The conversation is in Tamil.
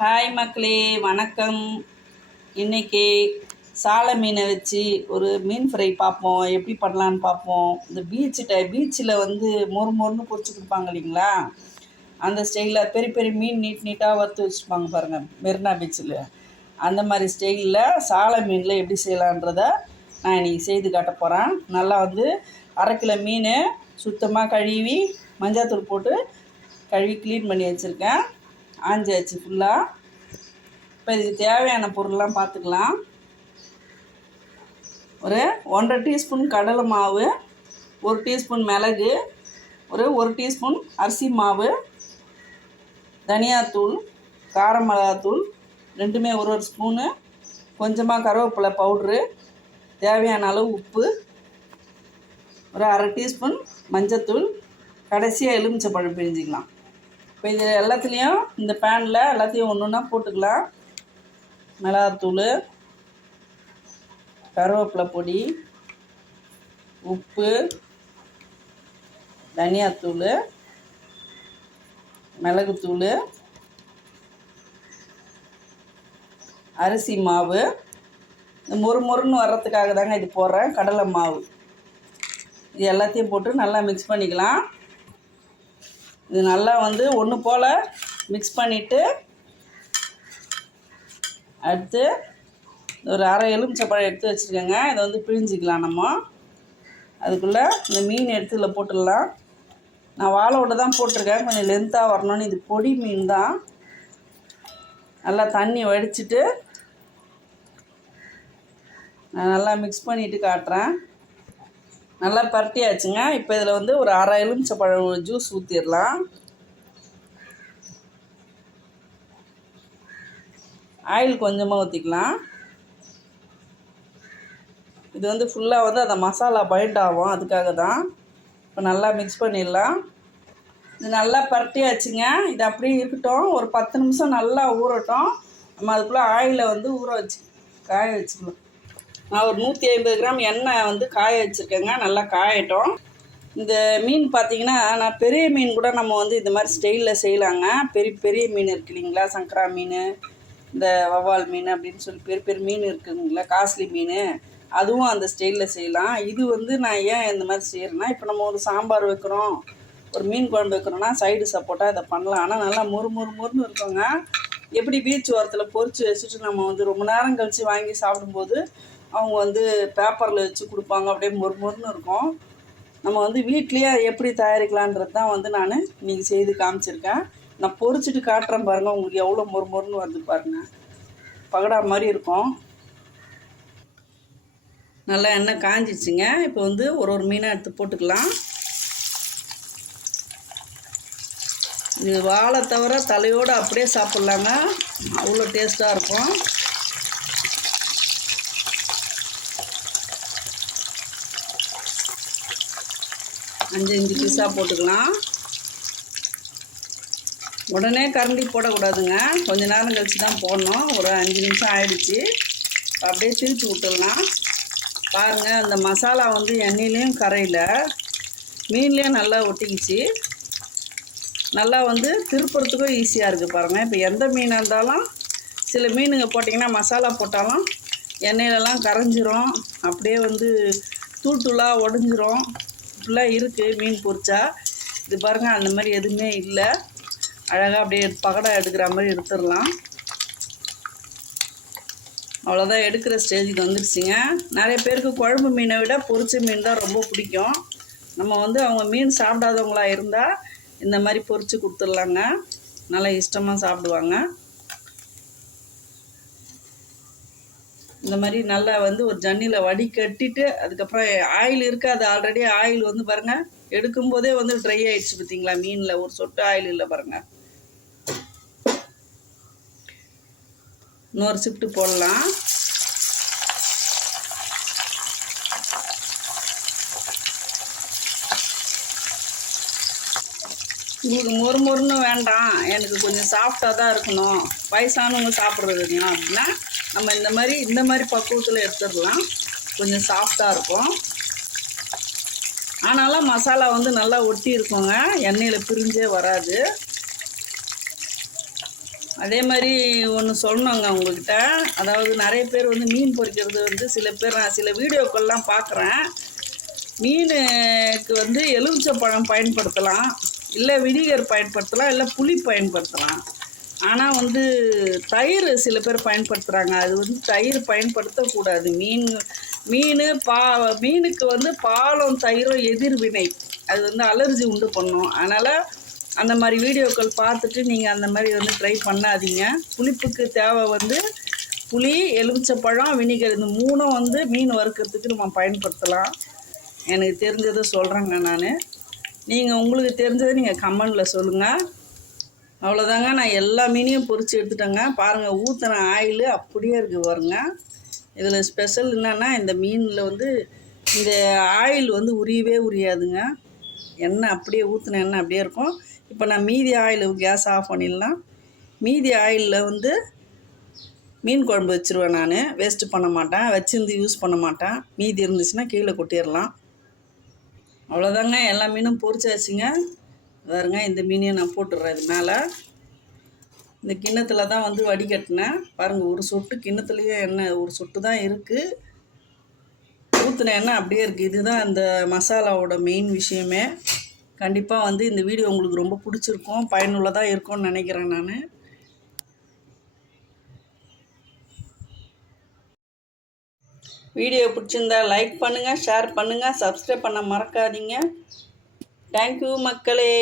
ஹாய் மக்களே, வணக்கம். இன்றைக்கி சாலை மீனை வச்சு ஒரு மீன் ஃப்ரை பார்ப்போம். எப்படி பண்ணலான்னு பார்ப்போம். இந்த பீச்சில் வந்து மொறு மொறுன்னு பொரிச்சு கொடுப்பாங்க இல்லைங்களா, அந்த ஸ்டைலில் பெரிய பெரிய மீன் நீட்டாக வறுத்து வச்சுருப்பாங்க பாருங்கள், மெரினா பீச்சில். அந்த மாதிரி ஸ்டைலில் சாலை மீனில் எப்படி செய்யலான்றதை நான் இன்றைக்கி செய்து காட்ட போகிறேன். நல்லா வந்து 1/2 கிலோ மீன் சுத்தமாக கழுவி மஞ்சாத்தூள் போட்டு கழுவி க்ளீன் பண்ணி வச்சுருக்கேன். ஆஞ்சாச்சு ஃபுல்லாக. இப்போ இதுக்கு தேவையான பொருள்லாம் பார்த்துக்கலாம். ஒரு 1.5 டீஸ்பூன் கடலை மாவு, 1 டீஸ்பூன் மிளகு, ஒரு டீஸ்பூன் அரிசி மாவு, தனியாத்தூள், கார மிளகாத்தூள் ரெண்டுமே ஒரு ஸ்பூனு, கொஞ்சமாக கருவேப்பிலை பவுட்ரு, தேவையான அளவு உப்பு, ஒரு 1/2 டீஸ்பூன் மஞ்சத்தூள், கடைசியாக எலுமிச்சைப்பழம் பிழிஞ்சிக்கலாம். இப்போ இது எல்லாத்துலேயும் இந்த பேனில் எல்லாத்தையும் ஒன்று ஒன்றா போட்டுக்கலாம். மிளகாத்தூள், கருவேப்பிலை பொடி, உப்பு, தனியாத்தூள், மிளகுத்தூள், அரிசி மாவு. இந்த மொறுன்னு வர்றதுக்காக தாங்க இது போடுறேன். கடலை மாவு, இது எல்லாத்தையும் போட்டு நல்லா மிக்ஸ் பண்ணிக்கலாம். இது நல்லா வந்து ஒன்று போல் மிக்ஸ் பண்ணிவிட்டு அடுத்து ஒரு 1/2 எலுமிச்சைப்பழம் எடுத்து வச்சுருக்கேங்க. இதை வந்து பிழிஞ்சிக்கலாம். நம்ம அதுக்குள்ளே இந்த மீன் எடுத்து இதில் போட்டுடலாம். நான் வாழையோட தான் போட்டிருக்கேன், கொஞ்சம் லென்த்தாக வரணும்னு. இது பொடி மீன் தான். நல்லா தண்ணி வடிச்சிட்டு நான் நல்லா மிக்ஸ் பண்ணிவிட்டு காட்டுறேன். நல்லா பரட்டியாச்சுங்க. இப்போ இதில் வந்து ஒரு 1/2 எலுமிச்சைப்பழம் ஜூஸ் ஊற்றிடலாம். ஆயில் கொஞ்சமாக ஊற்றிக்கலாம். இது வந்து ஃபுல்லாக வந்து அந்த மசாலா பைண்ட் ஆகும், அதுக்காக தான். இப்போ நல்லா மிக்ஸ் பண்ணிடலாம். இது நல்லா பரட்டியாச்சுங்க. இது அப்படியே இருக்கட்டும். ஒரு 10 நிமிஷம் நல்லா ஊறட்டும். நம்ம அதுக்குள்ளே ஆயிலை வந்து காய வச்சுக்கலாம். நான் ஒரு 150 கிராம் எண்ணெய் வந்து காய வச்சுருக்கேங்க. நல்லா காயட்டும். இந்த மீன் பார்த்திங்கன்னா, நான் பெரிய மீன் கூட நம்ம வந்து இந்த மாதிரி ஸ்டைலில் செய்யலாங்க. பெரிய மீன் இருக்கு இல்லைங்களா, சங்கரா மீன், இந்த வவ்வால் மீன் அப்படின்னு சொல்லி பெரிய மீன் இருக்குங்களா, காஸ்ட்லி மீன், அதுவும் அந்த ஸ்டைலில் செய்யலாம். இது வந்து நான் ஏன் இந்த மாதிரி செய்கிறேன்னா, இப்போ நம்ம ஒரு சாம்பார் வைக்கிறோம், ஒரு மீன் குழம்பு வைக்கிறோன்னா சைடு சப்போர்ட்டாக இதை பண்ணலாம். ஆனால் நல்லா மொறுன்னு இருக்குங்க. எப்படி பீச் ஓரத்தில் பொரித்து வச்சுட்டு நம்ம வந்து ரொம்ப நேரம் கழித்து வாங்கி சாப்பிடும்போது அவங்க வந்து பேப்பரில் வச்சு கொடுப்பாங்க, அப்படியே மொறுன்னு இருக்கும். நம்ம வந்து வீட்லேயே எப்படி தயாரிக்கலான்றது தான் வந்து நான் இன்றைக்கி செய்து காமிச்சிருக்கேன். நான் பொரிச்சிட்டு காட்டுறேன் பாருங்கள், உங்களுக்கு எவ்வளோ மொறுன்னு வருது பாருங்கள். பகடா மாதிரி இருக்கும். நல்லா எண்ணெய் காஞ்சிச்சுங்க. இப்போ வந்து ஒரு மீனாக எடுத்து போட்டுக்கலாம். இது வாழை தவிர தலையோடு அப்படியே சாப்பிட்லாங்க, அவ்வளோ டேஸ்ட்டாக இருக்கும். அஞ்சு பீஸாக போட்டுக்கலாம். உடனே கரண்டி போடக்கூடாதுங்க, கொஞ்ச நேரம் கழித்து தான் போடணும். ஒரு 5 நிமிஷம் ஆயிடுச்சு. அப்படியே திருப்பி விட்டுடலாம். பாருங்கள், அந்த மசாலா வந்து எண்ணெயிலையும் கரையில், மீன்லேயும் நல்லா ஒட்டிக்கிச்சு. நல்லா வந்து திருப்புறத்துக்கும் ஈஸியாக இருக்குது பாருங்கள். இப்போ எந்த மீனாக இருந்தாலும் சில மீனுங்க போட்டிங்கன்னா மசாலா போட்டாலும் எண்ணெயிலலாம் கரைஞ்சிரும், அப்படியே வந்து தூளாக உடஞ்சிரும். ஃபுல்லாக இருக்குது மீன் பொரிச்சா. இது பாருங்கள், அந்த மாதிரி எதுவுமே இல்லை. அழகாக அப்படியே பகடா எடுக்கிற மாதிரி எடுத்துடலாம். அவ்வளோதான், எடுக்கிற ஸ்டேஜுக்கு வந்துடுச்சுங்க. நிறைய பேருக்கு குழம்பு மீனை விட பொரிச்ச மீன் தான் ரொம்ப பிடிக்கும். நம்ம வந்து அவங்க மீன் சாப்பிடாதவங்களாக இருந்தால் இந்த மாதிரி பொரித்து கொடுத்துடலாங்க, நல்லா இஷ்டமாக சாப்பிடுவாங்க. இந்த மாதிரி நல்லா வந்து ஒரு ஜன்னியில் வடிகட்டிட்டு அதுக்கப்புறம் ஆயில் இருக்காது. ஆல்ரெடி ஆயில் வந்து பாருங்கள், எடுக்கும்போதே வந்து ட்ரை ஆகிடுச்சு பார்த்தீங்களா. மீனில் ஒரு சொட்டு ஆயில் இல்லை பாருங்கள். இன்னொரு ஷிஃப்ட்டு போடலாம். உங்களுக்கு மொறுன்னு வேண்டாம், எனக்கு கொஞ்சம் சாஃப்டாக தான் இருக்கணும், வயசானவங்க சாப்பிட்றதுங்களா அப்படின்னா நம்ம இந்த மாதிரி பக்குவத்தில் எடுத்துடலாம். கொஞ்சம் சாஃப்டாக இருக்கும். ஆனாலும் மசாலா வந்து நல்லா ஒட்டி இருக்குங்க, எண்ணெயில் பிரிஞ்சே வராது. அதே மாதிரி ஒன்று சொன்னோங்க உங்கள்கிட்ட. அதாவது நிறைய பேர் வந்து மீன் பொரிக்கிறது வந்து சில பேர் நான் சில வீடியோக்கள்லாம் பார்க்குறேன். மீனுக்கு வந்து எலுமிச்சப்பழம் பயன்படுத்தலாம், இல்லை வினிகர் பயன்படுத்தலாம், இல்லை புளி பயன்படுத்தலாம். ஆனால் வந்து தயிர் சில பேர் பயன்படுத்துகிறாங்க. அது வந்து தயிர் பயன்படுத்தக்கூடாது. மீனுக்கு வந்து பாலும் தயிரும் எதிர்வினை. அது வந்து அலர்ஜி உண்டு பண்ணும். அதனால் அந்த மாதிரி வீடியோக்கள் பார்த்துட்டு நீங்கள் அந்த மாதிரி வந்து ட்ரை பண்ணாதீங்க. புளிப்புக்கு தேவை வந்து புளி, எலுமிச்சப்பழம், வினிகர், இந்த மூணும் வந்து மீன் வறுக்கிறதுக்கு நம்ம பயன்படுத்தலாம். எனக்கு தெரிஞ்சதை சொல்கிறேங்க நான். நீங்கள் உங்களுக்கு தெரிஞ்சதை நீங்கள் கமெண்டில் சொல்லுங்கள். அவ்வளோதாங்க. நான் எல்லா மீனையும் பொரித்து எடுத்துட்டேங்க. பாருங்கள், ஊற்றின ஆயில் அப்படியே இருக்குது பாருங்க. இதில் ஸ்பெஷல் என்னென்னா, இந்த மீனில் வந்து இந்த ஆயில் வந்து உரியவே உரியாதுங்க. எண்ணெய் அப்படியே ஊற்றின எண்ணெய் அப்படியே இருக்கும். இப்போ நான் மீதி ஆயில் கேஸ் ஆஃப் பண்ணிடலாம். மீதி ஆயிலில் வந்து மீன் குழம்பு வச்சுருவேன். நான் வேஸ்ட்டு பண்ண மாட்டேன், வச்சிருந்து யூஸ் பண்ண மாட்டேன். மீதி இருந்துச்சுன்னா கீழே கொட்டிடலாம். அவ்வளோதாங்க. எல்லா மீனும் பொரிச்சாச்சுங்க. பாருங்க, இந்த மீனையும் நான் போட்டுடுறேன். இது மேலே இந்த கிண்ணத்தில் தான் வந்து வடிகட்டினேன். பாருங்கள், ஒரு சொட்டு கிண்ணத்துலேயே எண்ணெய் ஒரு சொட்டு தான் இருக்குது. ஊற்றின எண்ணெய் அப்படியே இருக்குது. இதுதான் அந்த மசாலாவோட மெயின் விஷயமே. கண்டிப்பாக வந்து இந்த வீடியோ உங்களுக்கு ரொம்ப பிடிச்சிருக்கும், பயனுள்ளதாக இருக்கும்னு நினைக்கிறேன் நான். வீடியோ பிடிச்சிருந்தா லைக் பண்ணுங்கள், ஷேர் பண்ணுங்கள், சப்ஸ்கிரைப் பண்ண மறக்காதீங்க. தேங்க்யூ மக்களே.